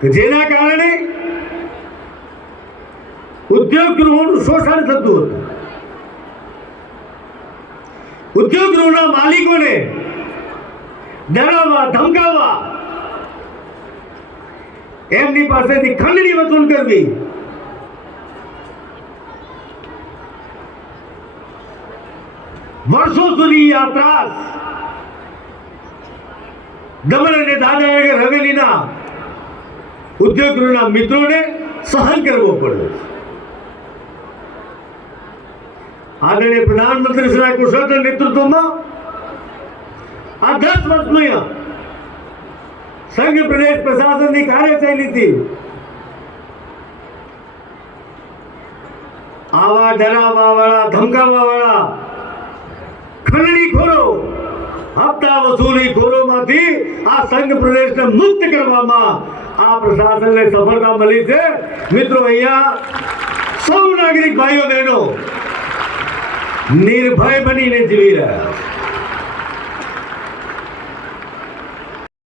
કે જેના કારણે ઉદ્યોગ ગૃહોનું શોષણ થતું હતું. ઉદ્યોગ ગૃહના માલિકોને ડરાવવા, ધમકાવવા, એમની પાસેથી ખંડણી વસૂલ કરવી, વર્ષો સુધી આ ત્રાસ દમણ અને દાદરાનગર હવેલીના ઉદ્યોગ ગૃહના મિત્રોને સહન કરવો પડ્યો. આદરણીય પ્રધાનમંત્રી શ્રી કુશળ નેતૃત્વમાં આ 10 વર્ષમાં સંઘ પ્રદેશ પ્રશાસનની કાર્યશૈલીથી આવા ડરાવવા વાળા, ધમકાવવા વાળા ખંડણીખોરો, હપ્તા વસૂલી ખોરોમાંથી આ સંઘ પ્રદેશને મુક્ત કરવામાં આ પ્રશાસનને સફળતા મળી છે. મિત્રો, અહીંયા સૌ નાગરિક ભાઈઓ બહેનો નિર્ભય બનીને જીવી રહ્યા છે.